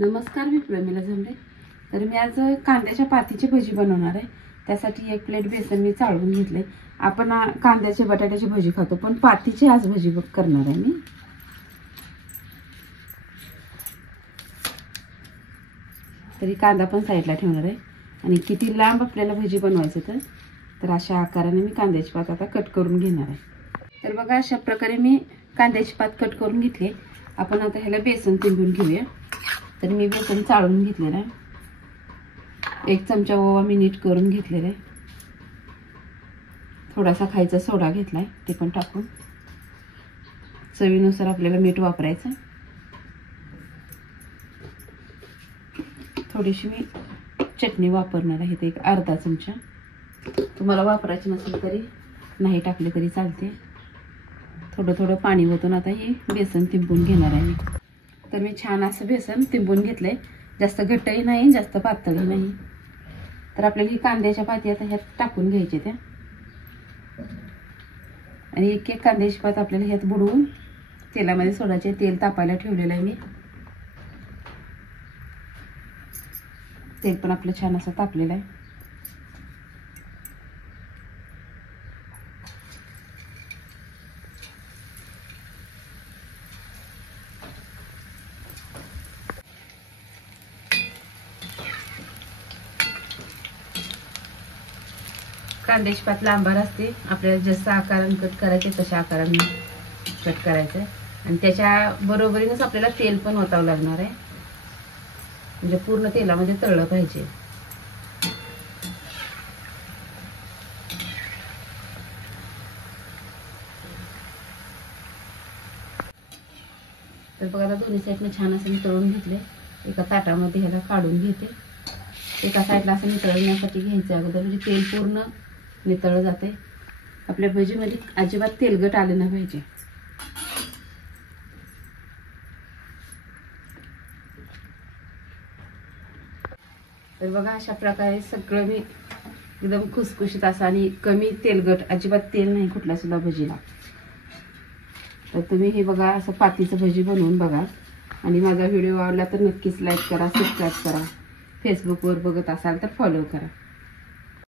नमस्कार, मी प्रमिला झंबे। तर मी आज कांद्याच्या पातीची भजी बनवणार आहे। त्यासाठी एक प्लेट बेसन मी चाळून घेतले। आपण कांद्याची बटाट्याची भजी खातो, पण पातीची आज भजी करणार आहे मी। तरी कांदा पण साईडला ठेवणार आहे आणि किती लांब आपल्याला भजी बनवायचं तर अशा आकाराने मी कांद्याची पात आता कट करून घेणार आहे। तर बघा, अशा प्रकारे मी कांद्याची पात कट करून घेतली। आपण आता ह्याला बेसन तिंबून घेऊया। तर मी बेसन चाळून घेतलेलं आहे। 1 चमचा ओवा मी नीट करून घेतलेला आहे। थोडासा खायचा सोडा घेतलाय, ते पण टाकून चवीनुसार आपल्याला मीठ वापरायचं। थोडीशी मी चटणी वापरणार आहे, एक अर्धा चमचा। तुम्हाला वापरायची नसेल तरी नाही टाकले तरी चालते। थोडं थोडं पाणी ओतून आता हे बेसन तिंबून घेणार आहे मी। तर मी छान असं बेसन तिंबून घेतलंय। जास्त घट्टही नाही, जास्त पातळही नाही। तर आपल्याला ही कांद्याच्या पाती आता ह्यात टाकून घ्यायचे त्या, आणि एक एक कांद्याची पात आपल्याला ह्यात बुडवून तेलामध्ये सोडायचे। तेल तापायला ठेवलेलं आहे मी। तेल पण आपलं छान असं तापलेलं आहे। कांद्याची पात लांबर असते, आपल्याला जसं आकाराने कट करायचे तशा आकाराने कट करायचं आणि त्याच्या बरोबरीनेच आपल्याला तेल पण ओतावं लागणार आहे, म्हणजे पूर्ण तेलामध्ये तळलं पाहिजे। तर बघा, आता दोन्ही साईडने छान असं मी तळून घेतले। एका ताटामध्ये ह्याला काढून घेते। एका साईडला असं नितळण्यासाठी घ्यायचं अगोदर, म्हणजे तेल पूर्ण नितळलं जाते। आपल्या भजीमध्ये अजिबात तेलगट आले नाही पाहिजे। तर बघा, अशा प्रकारे सगळं मी एकदम खुसखुशीत असं आणि कमी तेलगट, अजिबात तेल नाही कुठल्या सुद्धा भजीला। तर तुम्ही हे बघा, असं पातीचं भजी बनवून बघा आणि माझा व्हिडिओ आवडला तर नक्कीच लाईक करा, सबस्क्राईब करा। फेसबुकवर बघत असाल तर फॉलो करा।